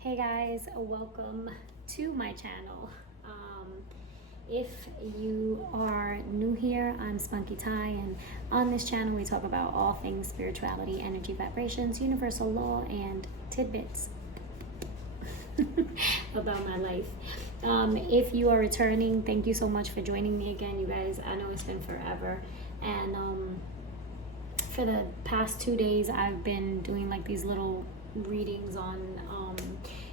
Hey guys, welcome to my channel. If you are new here, I'm Spunky Ty, and on this channel we talk about all things spirituality, energy, vibrations, universal law, and tidbits about my life. If you are returning, thank you so much for joining me again, you guys. I know it's been forever, and for the past 2 days I've been doing like these little readings on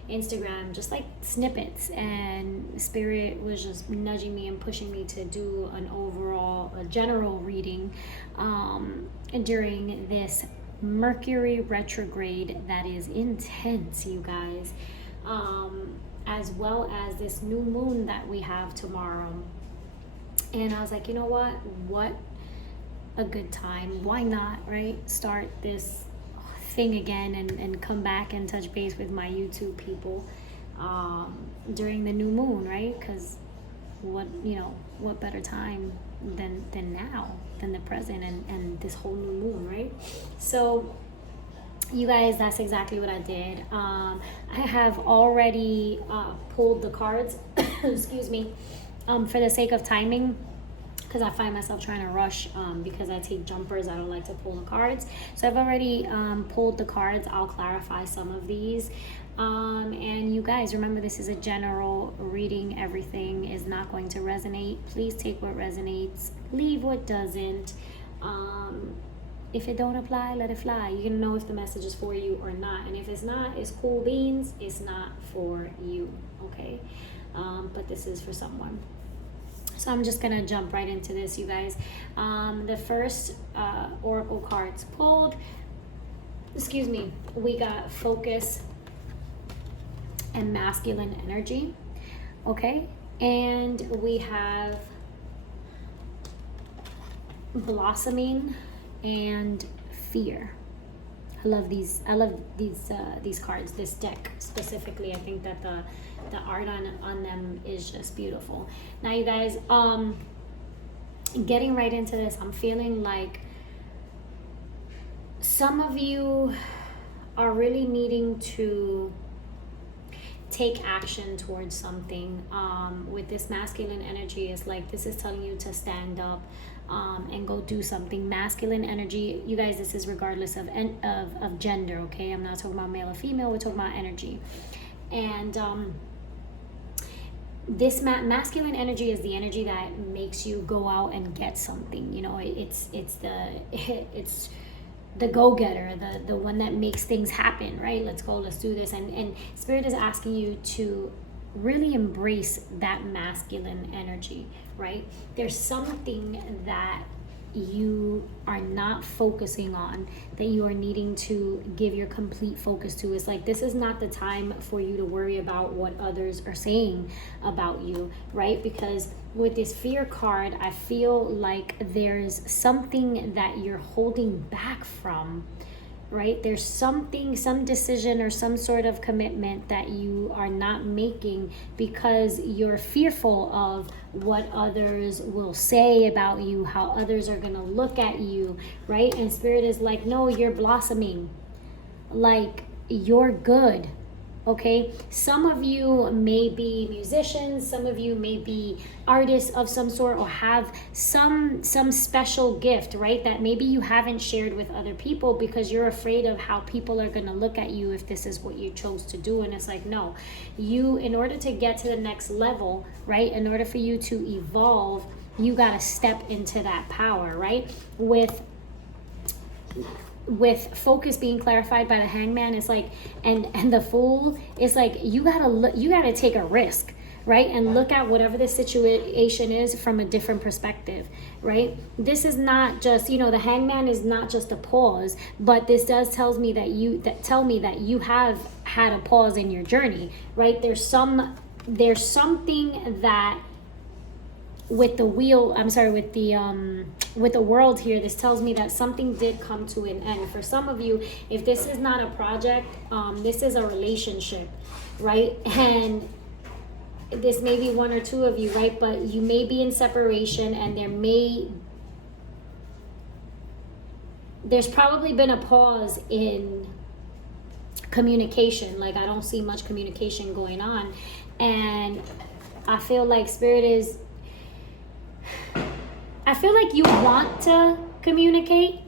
Instagram, just like snippets, and Spirit was just nudging me and pushing me to do a general reading during this Mercury retrograde that is intense, you guys, as well as this new moon that we have tomorrow. And I was like, you know what a good time, why not, right, start this thing again and come back and touch base with my YouTube people during the new moon, right? Because what better time than now, than the present and this whole new moon, right? So you guys, that's exactly what I did. I have already pulled the cards excuse me, for the sake of timing, because I find myself trying to rush because I take jumpers. I don't like to pull the cards. So I've already pulled the cards. I'll clarify some of these. And you guys, remember, this is a general reading. Everything is not going to resonate. Please take what resonates, leave what doesn't. If it don't apply, let it fly. You're gonna know if the message is for you or not. And if it's not, it's cool beans. It's not for you, okay? But this is for someone. So I'm just gonna jump right into this, you guys. The first oracle cards pulled, we got focus and masculine energy, okay? And we have blossoming and fear. I love these cards, this deck specifically. I think that the art on them is just beautiful. Now you guys, getting right into this, I'm feeling like some of you are really needing to take action towards something. With this masculine energy, it's like this is telling you to stand up and go do something. Masculine energy, you guys, this is regardless of gender, okay? I'm not talking about male or female, we're talking about energy. And this masculine energy is the energy that makes you go out and get something. You know, it's the go-getter, the one that makes things happen, right? Let's go, let's do this. And Spirit is asking you to really embrace that masculine energy, right? There's something that you are not focusing on, that you are needing to give your complete focus to. It's like, this is not the time for you to worry about what others are saying about you, right? Because with this fear card, I feel like there's something that you're holding back from, right? There's something, some decision or some sort of commitment that you are not making because you're fearful of what others will say about you, how others are going to look at you, right? And Spirit is like, no, you're blossoming. Like, you're good. Okay, some of you may be musicians, some of you may be artists of some sort, or have some special gift, right, that maybe you haven't shared with other people because you're afraid of how people are going to look at you if this is what you chose to do. And it's like, no, you, in order to get to the next level, right, in order for you to evolve, you got to step into that power, right? With focus being clarified by the Hangman, it's like, and the Fool, it's like you gotta take a risk, right? And look at whatever the situation is from a different perspective, right? This is not just, the Hangman is not just a pause, but this does tell me that you have had a pause in your journey, right? There's something that with the world here, this tells me that something did come to an end. For some of you, if this is not a project, this is a relationship, right? And this may be one or two of you, right? But you may be in separation, and there's probably been a pause in communication. Like, I don't see much communication going on. And I feel like Spirit is, I feel like you want to communicate.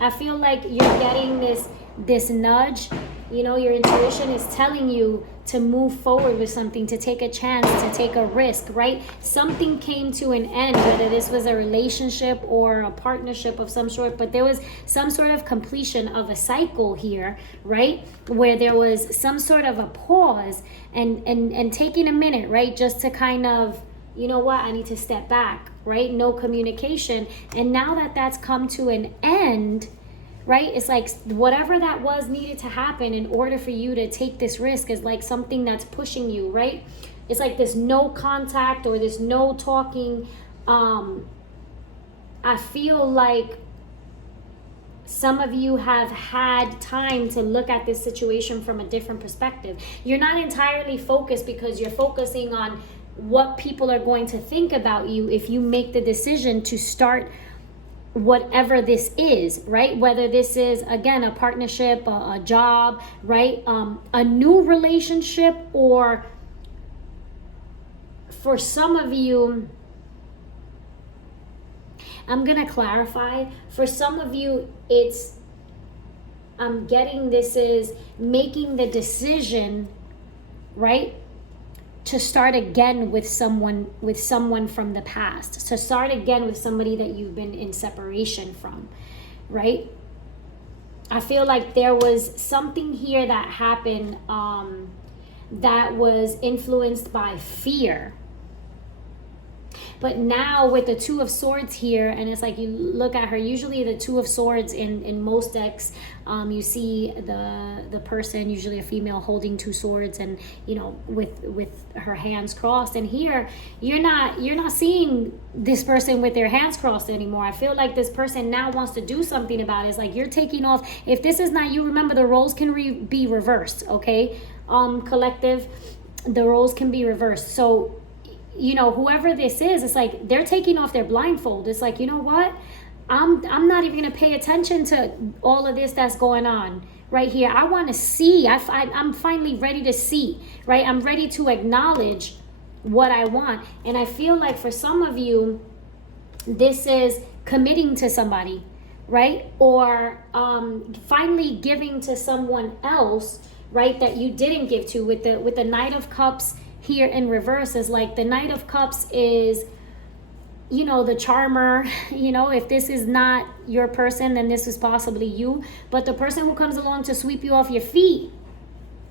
I feel like you're getting this nudge. You know, your intuition is telling you to move forward with something, to take a chance, to take a risk, right? Something came to an end, whether this was a relationship or a partnership of some sort, but there was some sort of completion of a cycle here, right? Where there was some sort of a pause and taking a minute, right? Just to kind of, you know what, I need to step back, right? No communication. And now that that's come to an end, right? It's like whatever that was needed to happen in order for you to take this risk is like something that's pushing you, right? It's like this no contact or this no talking. I feel like some of you have had time to look at this situation from a different perspective. You're not entirely focused because you're focusing on what people are going to think about you if you make the decision to start whatever this is, right? Whether this is, again, a partnership, a job, right? A new relationship, or for some of you, I'm going to clarify. For some of you, it's, I'm getting this is making the decision, right? To start again with someone from the past, to start again with somebody that you've been in separation from, right? I feel like there was something here that happened that was influenced by fear. But now with the Two of Swords here, and it's like you look at her, usually the Two of Swords in most decks, you see the person, usually a female, holding two swords and, you know, with her hands crossed. And here you're not seeing this person with their hands crossed anymore. I feel like this person now wants to do something about it. It's like you're taking off. If this is not you, remember the roles can be reversed, okay? Collective, the roles can be reversed. So, you know, whoever this is, it's like they're taking off their blindfold. It's like, you know what? I'm not even going to pay attention to all of this that's going on right here. I want to see. I'm finally ready to see, right? I'm ready to acknowledge what I want. And I feel like for some of you, this is committing to somebody, right? Or finally giving to someone else, right, that you didn't give to. With the Knight of Cups here in reverse, is like the Knight of Cups is, you know, the charmer. You know, if this is not your person, then this is possibly you. But the person who comes along to sweep you off your feet,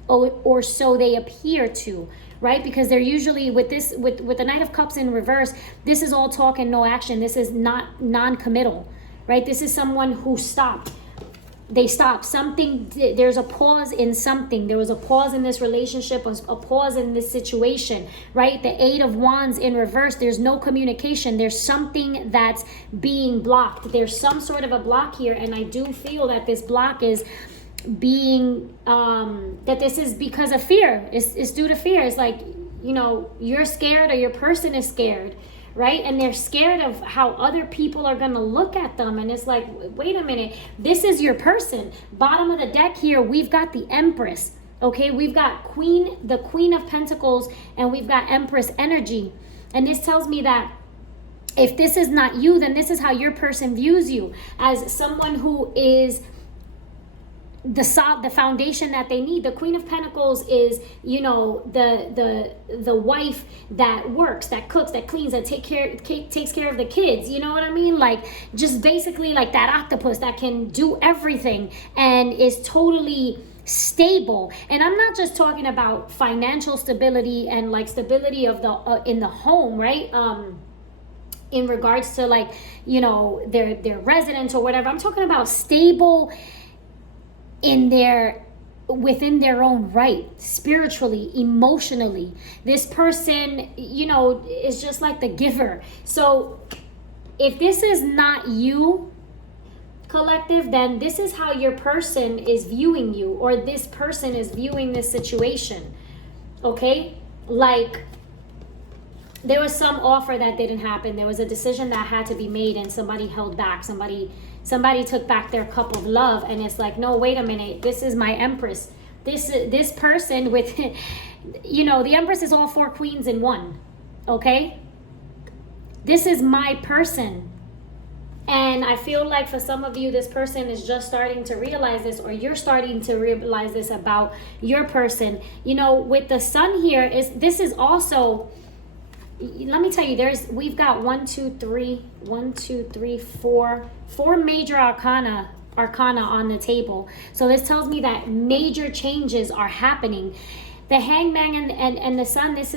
or so they appear to, right? Because they're usually with the Knight of Cups in reverse, this is all talk and no action. This is not non-committal, right? This is someone who stopped. They stopped something. There's a pause in something. There was a pause in this relationship, a pause in this situation, right? The Eight of Wands in reverse, there's no communication. There's something that's being blocked. There's some sort of a block here. And I do feel that this block is being, that this is because of fear. It's due to fear. It's like, you know, you're scared or your person is scared, right? And they're scared of how other people are going to look at them. And it's like, wait a minute, this is your person. Bottom of the deck here, we've got the Empress, okay? We've got the Queen of Pentacles, and we've got Empress energy. And this tells me that if this is not you, then this is how your person views you, as someone who is the foundation that they need. The Queen of Pentacles is, you know, the wife that works, that cooks, that cleans, that takes care of the kids. You know what I mean? Like, just basically like that octopus that can do everything and is totally stable. And I'm not just talking about financial stability and like stability of the in the home, right? In regards to, like, you know, their residence or whatever. I'm talking about stable within their own right, spiritually, emotionally. This person, you know, is just like the giver. So if this is not you, collective, then this is how your person is viewing you, or this person is viewing this situation. Okay? Like, there was some offer that didn't happen. There was a decision that had to be made and somebody held back. Somebody took back their cup of love, and it's like, no, wait a minute. This is my Empress. this person with, you know, the Empress is all 4 queens in one, okay? This is my person. And I feel like for some of you, this person is just starting to realize this, or you're starting to realize this about your person. You know, with the Sun here, this is also, let me tell you, we've got 4 major arcana on the table. So this tells me that major changes are happening. The Hangman and the Sun, this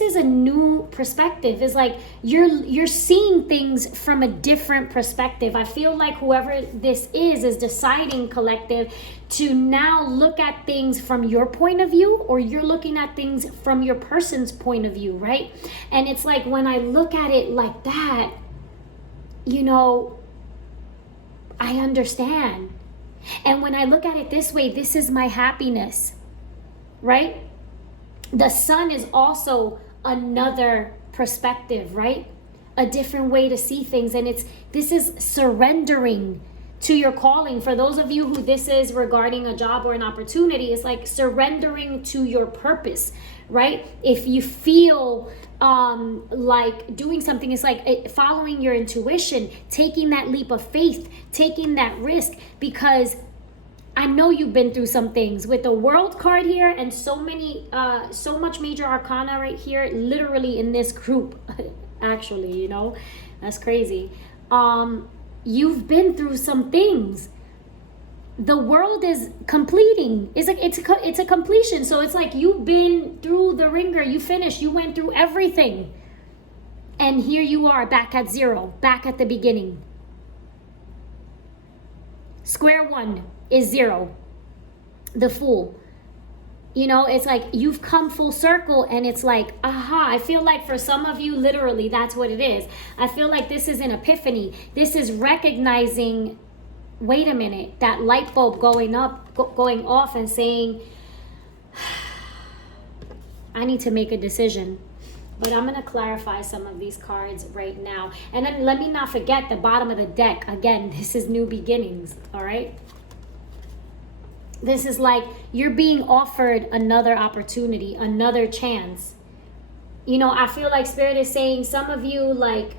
is a new perspective. It's like you're seeing things from a different perspective. I feel like whoever this is deciding, collective, to now look at things from your point of view, or you're looking at things from your person's point of view, right? And it's like, when I look at it like that, you know, I understand. And when I look at it this way, this is my happiness, right? The Sun is also another perspective, right? A different way to see things. And this is surrendering to your calling. For those of you who this is regarding a job or an opportunity, it's like surrendering to your purpose, right? If you feel like doing something, it's like following your intuition, taking that leap of faith, taking that risk, because I know you've been through some things with the World card here, and so much major arcana right here, literally in this group. Actually, you know, that's crazy. You've been through some things. The World is completing. It's a completion. So it's like you've been through the ringer. You finished. You went through everything, and here you are back at zero, back at the beginning. Square one is zero. The Fool. You know, it's like you've come full circle, and it's like, aha. I feel like for some of you, literally, that's what it is. I feel like this is an epiphany. This is recognizing, wait a minute, that light bulb going off and saying, I need to make a decision. But I'm going to clarify some of these cards right now. And then let me not forget the bottom of the deck. Again, this is new beginnings, all right? This is like you're being offered another opportunity, another chance. You know, I feel like Spirit is saying, some of you, like,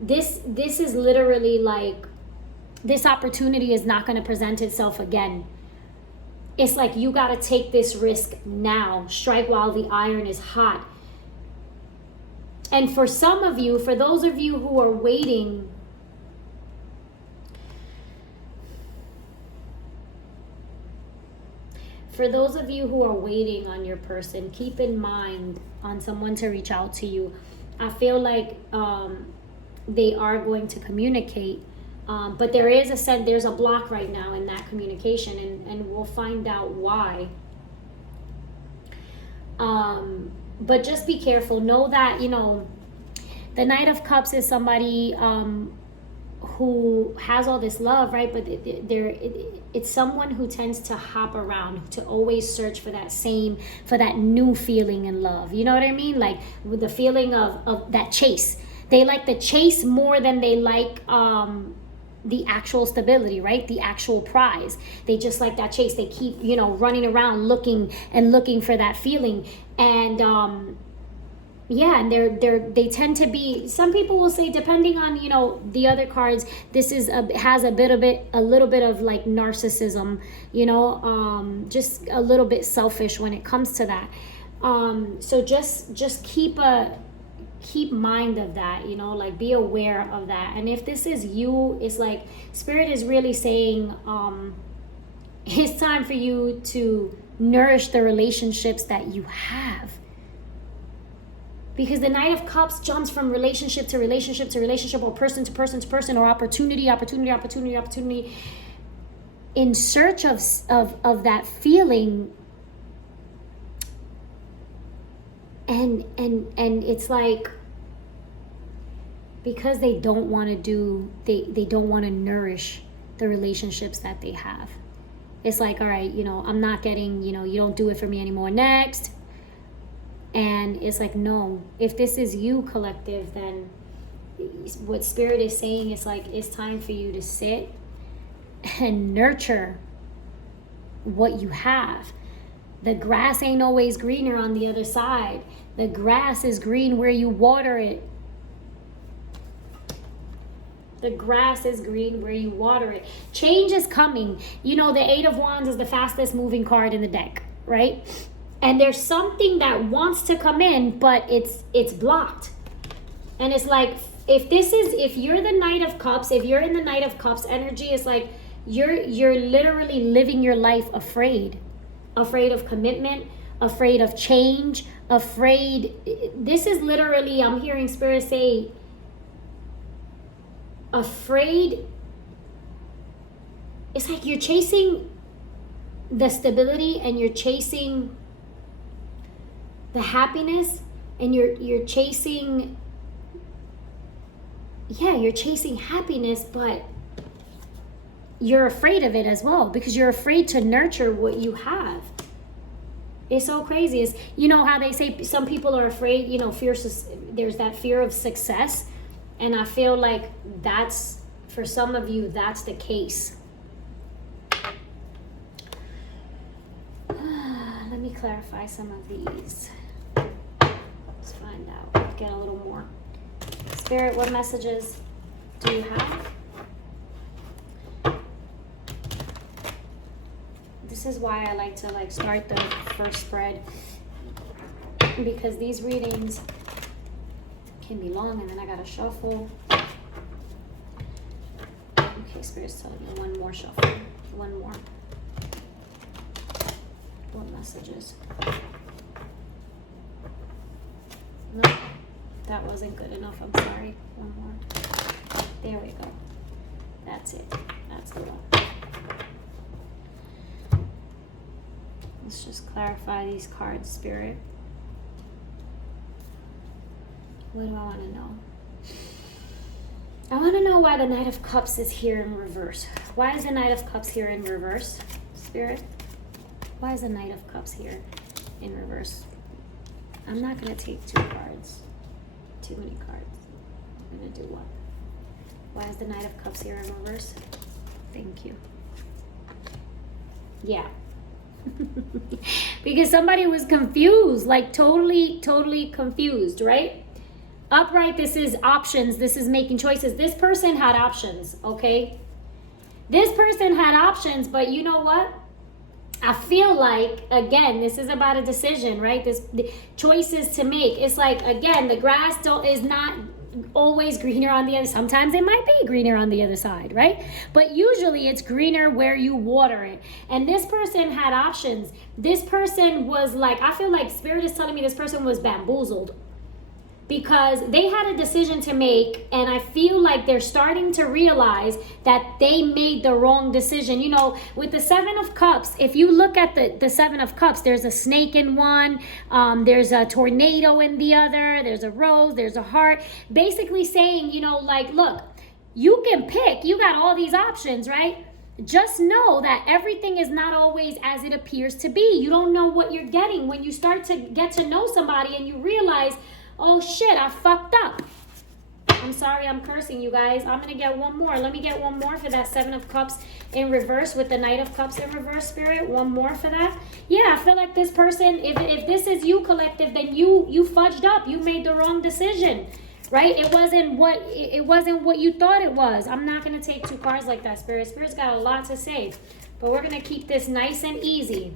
this is literally like, this opportunity is not going to present itself again. It's like you got to take this risk now. Strike while the iron is hot. And for some of you, for those of you who are waiting, on your person, keep in mind on someone to reach out to you. I feel like they are going to communicate, but there's a block right now in that communication, and we'll find out why. But just be careful. Know that, you know, the Knight of Cups is somebody who has all this love, right? But it's someone who tends to hop around, to always search for that new feeling in love. You know what I mean? Like with the feeling of that chase. They like the chase more than they like the actual stability, right? The actual prize. They just like that chase. They keep, you know, running around looking for that feeling. And yeah, and they tend to be, some people will say, depending on, you know, the other cards, this is has a little bit of like narcissism, you know, just a little bit selfish when it comes to that. So just keep mind of that, you know, like be aware of that. And if this is you, it's like Spirit is really saying, it's time for you to nourish the relationships that you have. Because the Knight of Cups jumps from relationship to relationship to relationship, or person to person to person, or opportunity in search of that feeling. And it's like, because they don't want they don't want to nourish the relationships that they have. It's like, all right, you know, I'm not getting, you know, you don't do it for me anymore, next. And it's like, no, if this is you, collective, then what Spirit is saying is like, it's time for you to sit and nurture what you have. The grass ain't always greener on the other side. The grass is green where you water it. The grass is green where you water it. Change is coming. You know, the Eight of Wands is the fastest moving card in the deck, right? And there's something that wants to come in, but it's blocked. And it's like, if you're the Knight of Cups, if you're in the Knight of Cups energy, it's like you're literally living your life afraid of commitment, afraid of change, afraid. This is literally, I'm hearing Spirit say, afraid. It's like you're chasing the stability and you're chasing the happiness, and you're chasing, you're chasing happiness, but you're afraid of it as well, because you're afraid to nurture what you have. It's so crazy. It's, you know how they say some people are afraid, you know, there's that fear of success. And I feel like that's, for some of you, that's the case. Let me clarify some of these. Let's find out. Get a little more. Spirit, what messages do you have? This is why I like to start the first spread, because these readings can be long and then I gotta shuffle. Okay, Spirit's telling me one more shuffle. One more. What messages? No, that wasn't good enough. I'm sorry. One more. There we go. That's it. That's the one. Let's just clarify these cards, Spirit. What do I want to know? I want to know why the Knight of Cups is here in reverse. Why is the Knight of Cups here in reverse, Spirit? Why is the Knight of Cups here in reverse? I'm not going to take two cards. Too many cards. I'm going to do one. Why is the Knight of Cups here in reverse? Thank you. Yeah. Because somebody was confused, like totally confused, right? Upright, this is options. This is making choices. This person had options, okay? This person had options, but you know what? I feel like, again, this is about a decision, right? The choices to make. It's like, again, the grass is not always greener on the other. Sometimes it might be greener on the other side, right? But usually it's greener where you water it. And this person had options. This person was like, I feel like Spirit is telling me this person was bamboozled, because they had a decision to make, and I feel like they're starting to realize that they made the wrong decision. You know, with the Seven of Cups, if you look at the Seven of Cups, there's a snake in one, there's a tornado in the other, there's a rose, there's a heart, basically saying, you know, like, look, you can pick, you got all these options, right? Just know that everything is not always as it appears to be. You don't know what you're getting. When you start to get to know somebody and you realize, oh shit, I fucked up. I'm sorry, I'm cursing, you guys. I'm going to get one more. Let me get one more for that Seven of Cups in reverse with the Knight of Cups in reverse, Spirit. One more for that. Yeah, I feel like this person, if this is you, collective, then you fudged up. You made the wrong decision, right? It wasn't what you thought it was. I'm not going to take two cards like that, Spirit. Spirit's got a lot to say, but we're going to keep this nice and easy.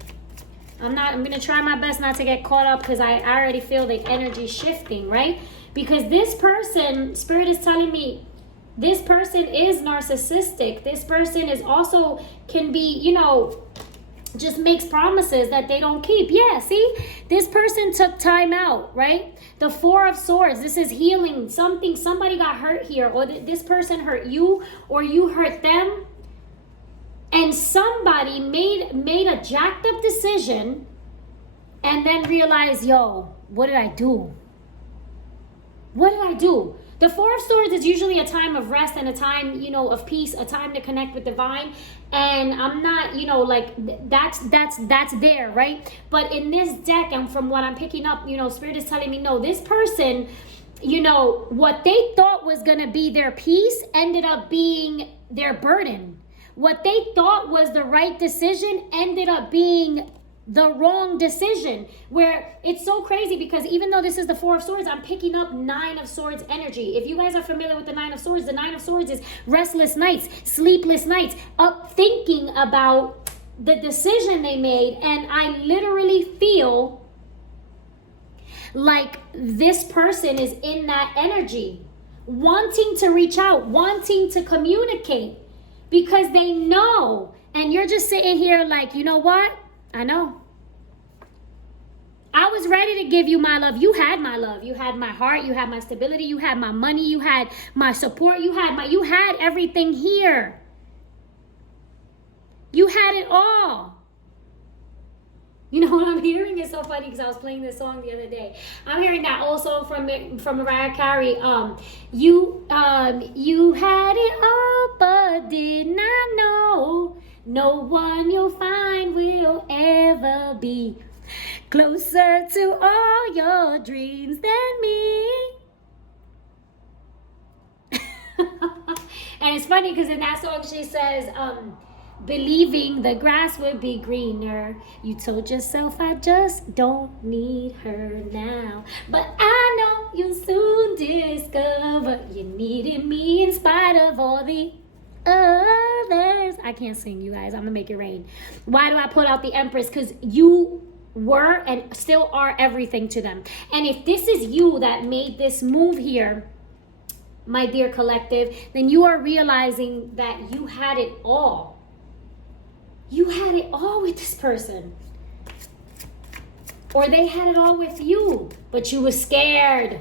I'm going to try my best not to get caught up, because I already feel the energy shifting, right? Because this person, Spirit is telling me, this person is narcissistic. This person is also, can be, you know, just makes promises that they don't keep. Yeah, see? This person took time out, right? The Four of Swords, this is healing. Somebody got hurt here, or this person hurt you, or you hurt them. And somebody made a jacked up decision and then realized, yo, what did I do? What did I do? The Four of Swords is usually a time of rest and a time, you know, of peace, a time to connect with divine. And I'm not, you know, like that's there, right? But in this deck, and from what I'm picking up, you know, Spirit is telling me, no, this person, you know, what they thought was going to be their peace ended up being their burden. what they thought was the right decision ended up being the wrong decision. Where it's so crazy, because even though this is the Four of Swords, I'm picking up Nine of Swords energy. If you guys are familiar with the Nine of Swords, the Nine of Swords is restless nights, sleepless nights, up thinking about the decision they made. And I literally feel like this person is in that energy, wanting to reach out, wanting to communicate, because they know. And you're just sitting here like, you know what? I know. I was ready to give you my love. You had my love. You had my heart. You had my stability. You had my money. You had my support. You had everything here. You had it all. You know what I'm hearing? It's so funny because I was playing this song the other day. I'm hearing that old song from Mariah Carey. You had it all, but did not know. No one you'll find will ever be closer to all your dreams than me. And it's funny because in that song she says, believing the grass would be greener. You told yourself I just don't need her now. But I know you'll soon discover you needed me in spite of all the others. I can't sing, you guys. I'm gonna make it rain. Why do I put out the Empress? Because you were and still are everything to them. And if this is you that made this move here, my dear collective, then you are realizing that you had it all. You had it all with this person. Or they had it all with you, but you were scared.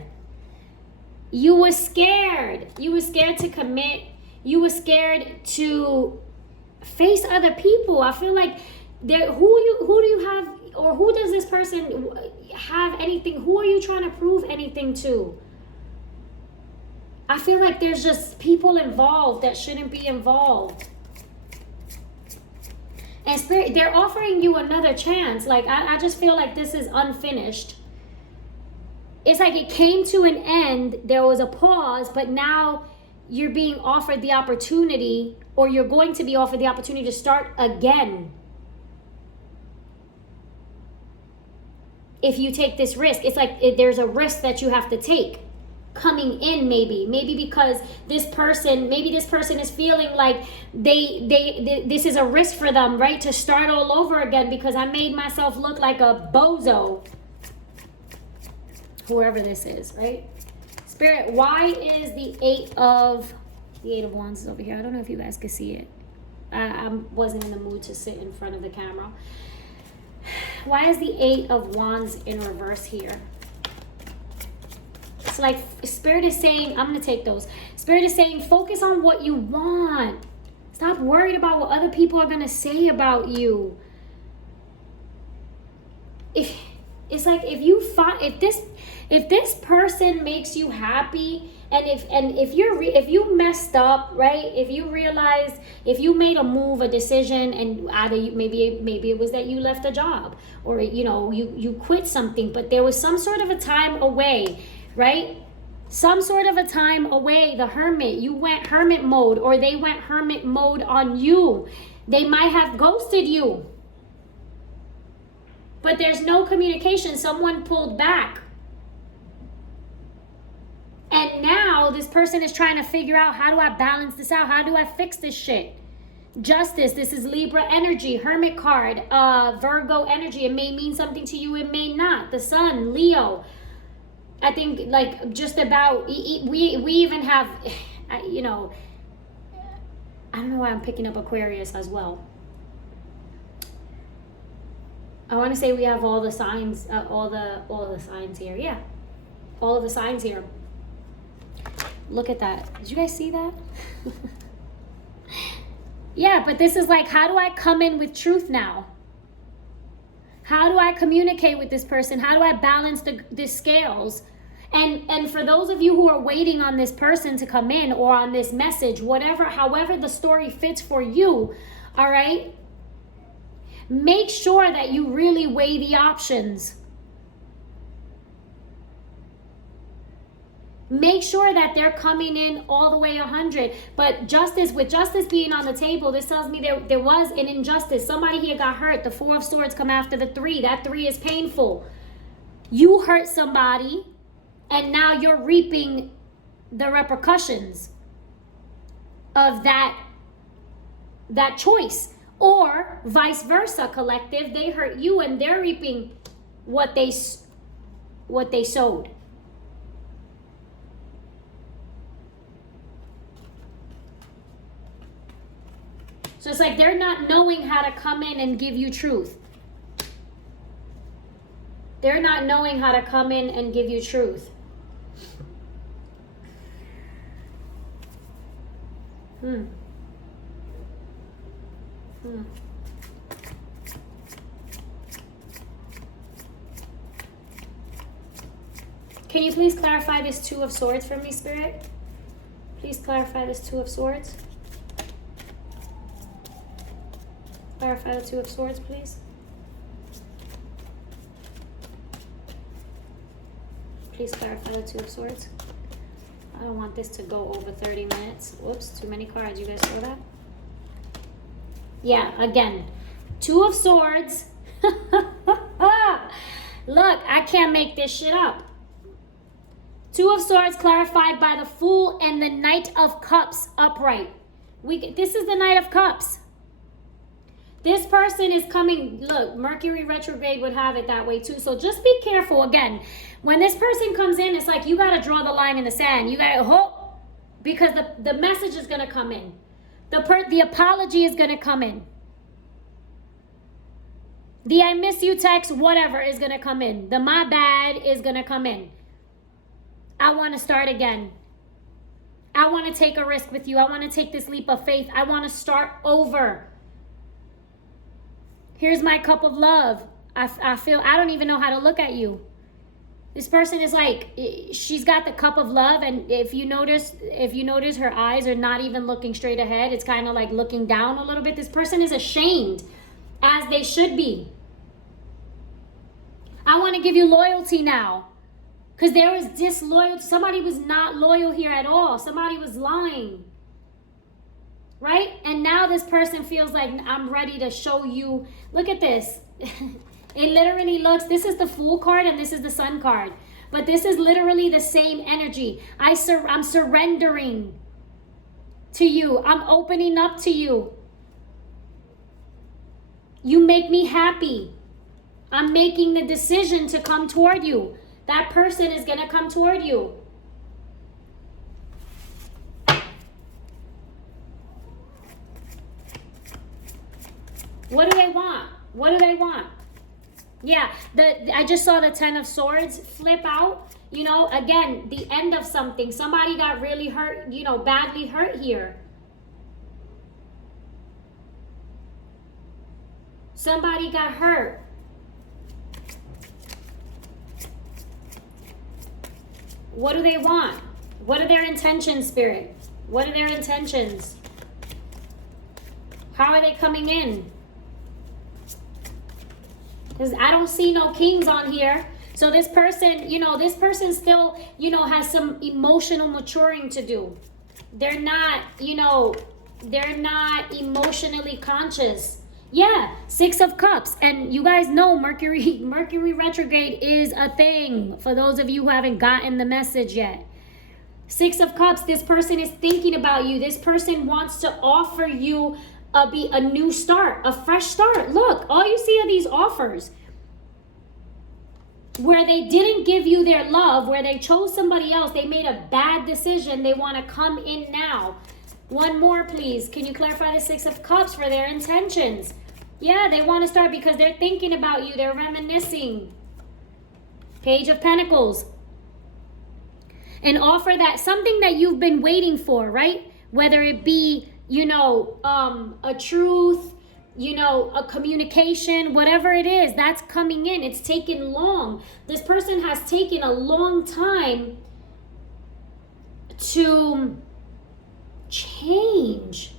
You were scared. You were scared to commit. You were scared to face other people. I feel like who do you have, or who does this person have anything? Who are you trying to prove anything to? I feel like there's just people involved that shouldn't be involved. And Spirit, they're offering you another chance. Like, I just feel like this is unfinished. It's like it came to an end. There was a pause, but now you're being offered the opportunity, or you're going to be offered the opportunity to start again. If you take this risk, it's like there's a risk that you have to take coming in, maybe because this person is feeling like this is a risk for them, right? To start all over again because I made myself look like a bozo. Whoever this is, right? Spirit, why is the Eight of Wands is over here? I don't know if you guys can see it. I wasn't in the mood to sit in front of the camera. Why is the Eight of Wands in reverse here? It's like Spirit is saying, I'm going to take those. Spirit is saying, focus on what you want. Stop worried about what other people are going to say about you. It's like if this person makes you happy, and if you messed up, right? If you realized, if you made a move, a decision, and either maybe it was that you left a job, or you quit something, but there was some sort of a time away, right? Some sort of a time away. The Hermit, you went hermit mode, or they went hermit mode on you. They might have ghosted you, but there's no communication. Someone pulled back. And now this person is trying to figure out, how do I balance this out? How do I fix this shit? Justice, this is Libra energy. Hermit card, Virgo energy. It may mean something to you, it may not. The Sun, Leo. I think like just about, we even have, I don't know why I'm picking up Aquarius as well. I want to say we have all the signs, all the signs here. Yeah, all of the signs here. Look at that. Did you guys see that? Yeah, but this is like, how do I come in with truth now? How do I communicate with this person? How do I balance the scales? And for those of you who are waiting on this person to come in, or on this message, however the story fits for you, all right? Make sure that you really weigh the options. Make sure that they're coming in all the way 100. But justice, with justice being on the table, this tells me there was an injustice. Somebody here got hurt. The 4 of Swords come after the 3. That 3 is painful. You hurt somebody, and now you're reaping the repercussions of that choice. Or vice versa, collective. They hurt you, and they're reaping what they sowed. So it's like they're not knowing how to come in and give you truth. They're not knowing how to come in and give you truth. Can you please clarify this 2 of Swords for me, Spirit? Please clarify this 2 of Swords. Clarify the 2 of Swords, please. Please clarify the 2 of Swords. I don't want this to go over 30 minutes. Whoops, too many cards. You guys saw that? Yeah, again, 2 of Swords. Look, I can't make this shit up. 2 of Swords clarified by the Fool and the Knight of Cups upright. This is the Knight of Cups. This person is coming, look, Mercury retrograde would have it that way too. So just be careful. Again, when this person comes in, it's like you got to draw the line in the sand. You got to hope, because the message is going to come in. The apology is going to come in. The I miss you text, whatever, is going to come in. The my bad is going to come in. I want to start again. I want to take a risk with you. I want to take this leap of faith. I want to start over. Here's my cup of love. I feel, I don't even know how to look at you. This person is like, she's got the cup of love, and if you notice her eyes are not even looking straight ahead. It's kind of like looking down a little bit. This person is ashamed, as they should be. I want to give you loyalty now, because there was disloyalty. Somebody was not loyal here at all. Somebody was lying. Right? And now this person feels like, I'm ready to show you. Look at this. It literally looks, this is the Fool card and this is the Sun card. But this is literally the same energy. I'm surrendering to you. I'm opening up to you. You make me happy. I'm making the decision to come toward you. That person is going to come toward you. What do they want? What do they want? Yeah, I just saw the 10 of Swords flip out. You know, again, the end of something. Somebody got really hurt, you know, badly hurt here. Somebody got hurt. What do they want? What are their intentions, Spirit? What are their intentions? How are they coming in? Because I don't see no kings on here. So this person, you know, this person still, you know, has some emotional maturing to do. They're not, you know, they're not emotionally conscious. Yeah, 6 of Cups. And you guys know Mercury retrograde is a thing. For those of you who haven't gotten the message yet. 6 of Cups, this person is thinking about you. This person wants to offer you a new start, a fresh start. Look, all you see are these offers where they didn't give you their love, where they chose somebody else. They made a bad decision. They want to come in now. One more, please. Can you clarify the 6 of Cups for their intentions? Yeah, they want to start because they're thinking about you. They're reminiscing. Page of Pentacles. An offer that something that you've been waiting for, right? Whether it be, you know, a truth, you know, a communication, whatever it is, that's coming in. It's taken long. This person has taken a long time to change.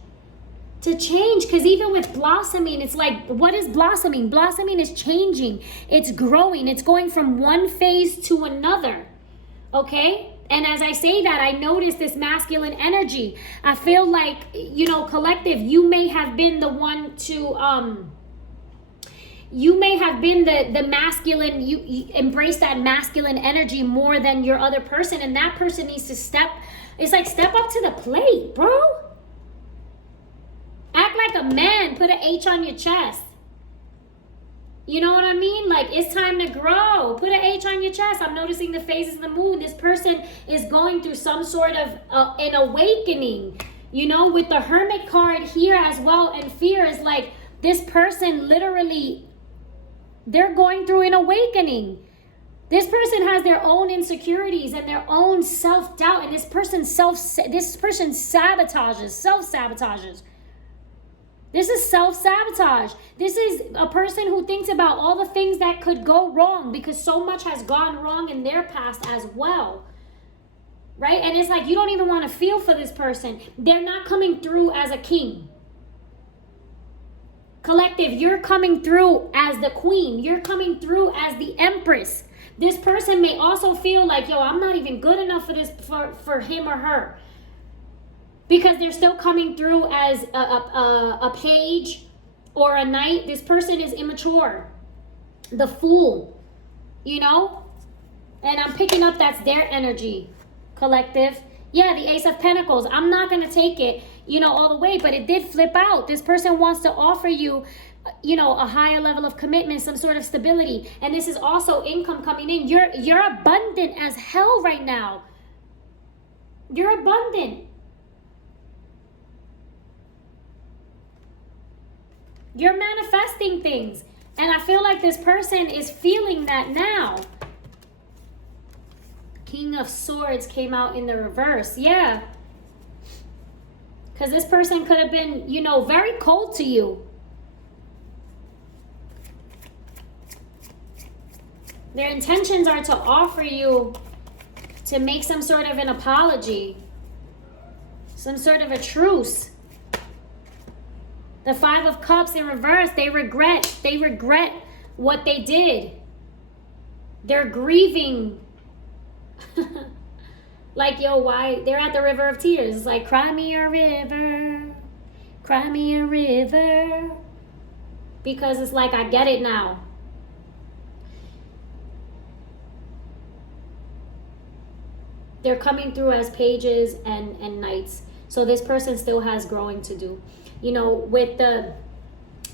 Because even with blossoming, it's like, what is blossoming? Blossoming is changing. It's growing. It's going from one phase to another. Okay? And as I say that, I notice this masculine energy. I feel like, you know, collective, you may have been the one to, you may have been the masculine, you embrace that masculine energy more than your other person. And that person needs to step up to the plate, bro. Act like a man. Put an H on your chest. You know what I mean? Like, it's time to grow. Put an H on your chest. I'm noticing the phases of the moon. This person is going through some sort of an awakening. You know, with the Hermit card here as well, and fear is like, this person literally, they're going through an awakening. This person has their own insecurities and their own self-doubt, and this person sabotages, self-sabotages. This is self-sabotage. This is a person who thinks about all the things that could go wrong because so much has gone wrong in their past as well. Right? And it's like you don't even want to feel for this person. They're not coming through as a king. Collective, you're coming through as the queen. You're coming through as the empress. This person may also feel like, yo, I'm not even good enough for this, for him or her. Because they're still coming through as a page or a knight. This person is immature. The fool, you know? And I'm picking up that's their energy, collective. Yeah, the Ace of Pentacles. I'm not going to take it, you know, all the way, but it did flip out. This person wants to offer you, you know, a higher level of commitment, some sort of stability. And this is also income coming in. You're abundant as hell right now. You're abundant. You're manifesting things. And I feel like this person is feeling that now. King of Swords came out in the reverse. Yeah. Because this person could have been, you know, very cold to you. Their intentions are to offer you to make some sort of an apology. Some sort of a truce. The Five of Cups in reverse, they regret what they did. They're grieving. Like, yo, why? They're at the river of tears. It's like, cry me a river. Cry me a river. Because it's like, I get it now. They're coming through as pages and knights. So this person still has growing to do. You know, with the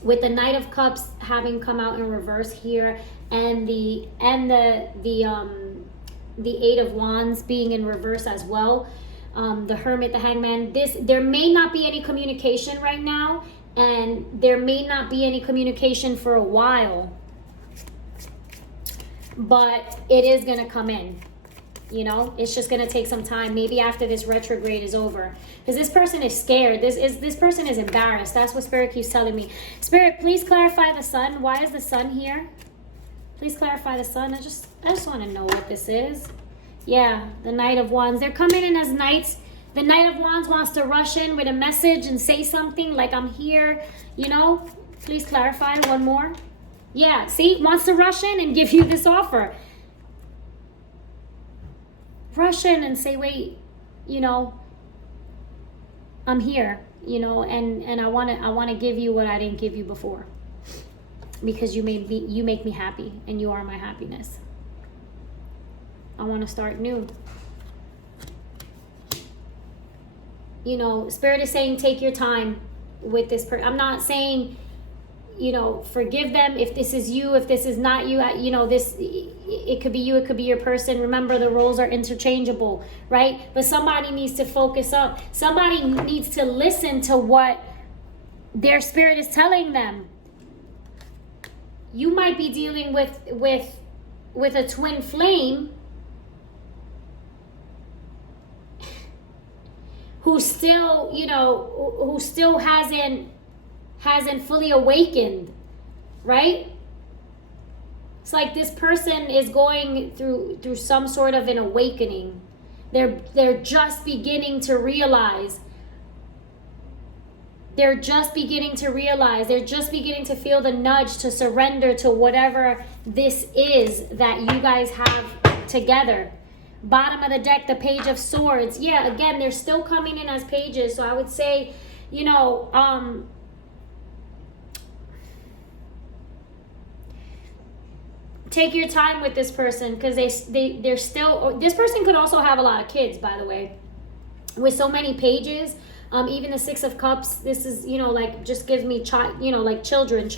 Knight of Cups having come out in reverse here, and the Eight of Wands being in reverse as well, the Hermit, the Hangman, there may not be any communication right now, and there may not be any communication for a while, but it is going to come in. You know, it's just going to take some time. Maybe after this retrograde is over. Because this person is scared. This person is embarrassed. That's what Spirit keeps telling me. Spirit, please clarify the sun. Why is the sun here? Please clarify the sun. I just want to know what this is. Yeah, the Knight of Wands. They're coming in as knights. The Knight of Wands wants to rush in with a message and say something like, I'm here. You know, please clarify one more. Yeah, see, wants to rush in and give you this offer. Rush in and say, wait, you know, I'm here, you know, and I want to give you what I didn't give you before, because you make me happy, and you are my happiness. I want to start new. You know, Spirit is saying, take your time with this person. I'm not saying, you know, forgive them if this is you, if this is not you, you know, it could be you, it could be your person. Remember, the roles are interchangeable, right? But somebody needs to focus up. Somebody needs to listen to what their spirit is telling them. You might be dealing with a twin flame who still, you know, who still hasn't fully awakened, right? It's like this person is going through some sort of an awakening. They're just beginning to realize. They're just beginning to realize. They're just beginning to feel the nudge to surrender to whatever this is that you guys have together, Bottom of the deck, the Page of Swords. Yeah, again, they're still coming in as pages. So I would say, you know, take your time with this person, because they're still, this person could also have a lot of kids, by the way. With so many pages, even the Six of Cups, this is, you know, like, just gives me you know, like children,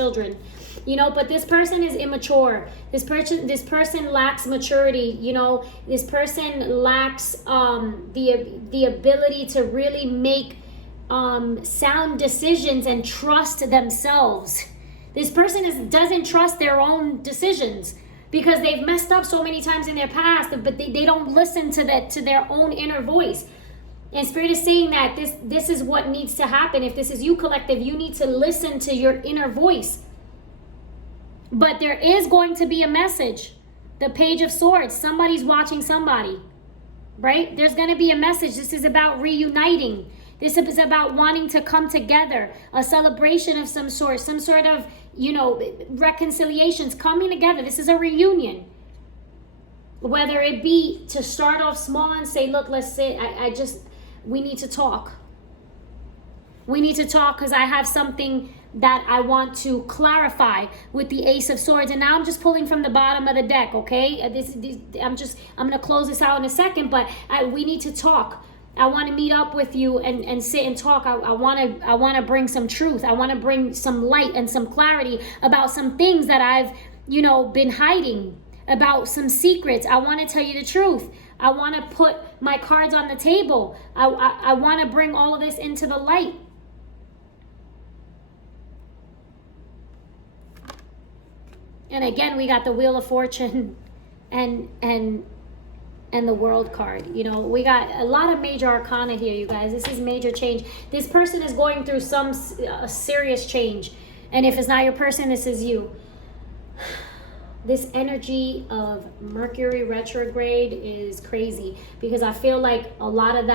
you know. But this person is immature. This person lacks maturity, you know. This person lacks the ability to really make sound decisions and trust themselves. This person doesn't trust their own decisions, because they've messed up so many times in their past, but they don't listen to their own inner voice. And Spirit is saying that this is what needs to happen. If this is you, collective, you need to listen to your inner voice. But there is going to be a message. The Page of Swords. Somebody's watching somebody, right? There's going to be a message. This is about reuniting. This is about wanting to come together. A celebration of some sort of, you know, reconciliations, coming together. This is a reunion. Whether it be to start off small and say, look, let's say, we need to talk. We need to talk because I have something that I want to clarify with the Ace of Swords. And now I'm just pulling from the bottom of the deck, okay? I'm going to close this out in a second, but we need to talk. I want to meet up with you and sit and talk. I want to bring some truth. I want to bring some light and some clarity about some things that I've, you know, been hiding, about some secrets. I want to tell you the truth. I want to put my cards on the table. I want to bring all of this into the light. And again, we got the Wheel of Fortune and the World card. You know, we got a lot of major arcana here, you guys. This is major change. This person is going through some serious change. And if it's not your person, this is you. This energy of Mercury retrograde is crazy, because I feel like a lot of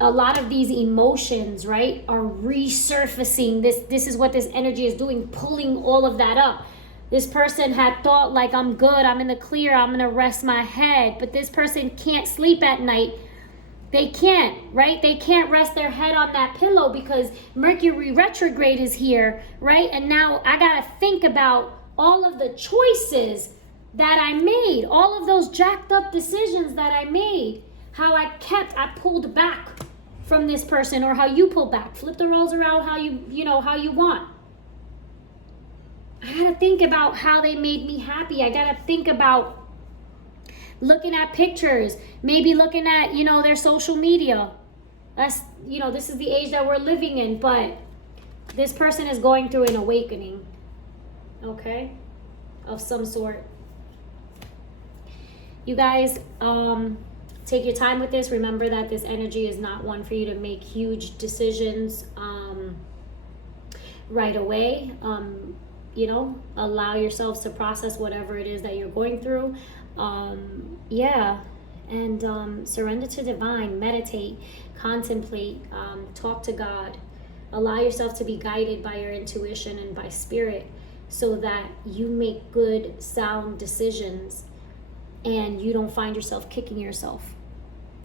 a lot of these emotions, right, are resurfacing. This is what this energy is doing, pulling all of that up. This person had thought, like, I'm good, I'm in the clear, I'm gonna rest my head, but this person can't sleep at night. They can't, right? They can't rest their head on that pillow because Mercury retrograde is here, right? And now I gotta think about all of the choices that I made, all of those jacked up decisions that I made, how I pulled back from this person, or how you pull back. Flip the roles around how you want. I gotta think about how they made me happy. I gotta think about looking at pictures, maybe looking at, you know, their social media. That's, you know, this is the age that we're living in, but this person is going through an awakening. Okay, of some sort. You guys, take your time with this. Remember that this energy is not one for you to make huge decisions right away. You know, allow yourselves to process whatever it is that you're going through. And surrender to divine, meditate, contemplate, talk to God. Allow yourself to be guided by your intuition and by spirit, so that you make good, sound decisions and you don't find yourself kicking yourself.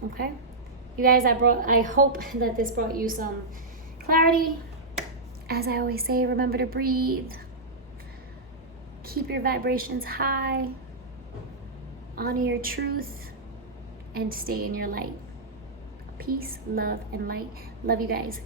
Okay? You guys, I hope that this brought you some clarity. As I always say, remember to breathe. Keep your vibrations high. Honor your truth. And stay in your light. Peace, love, and light. Love you guys.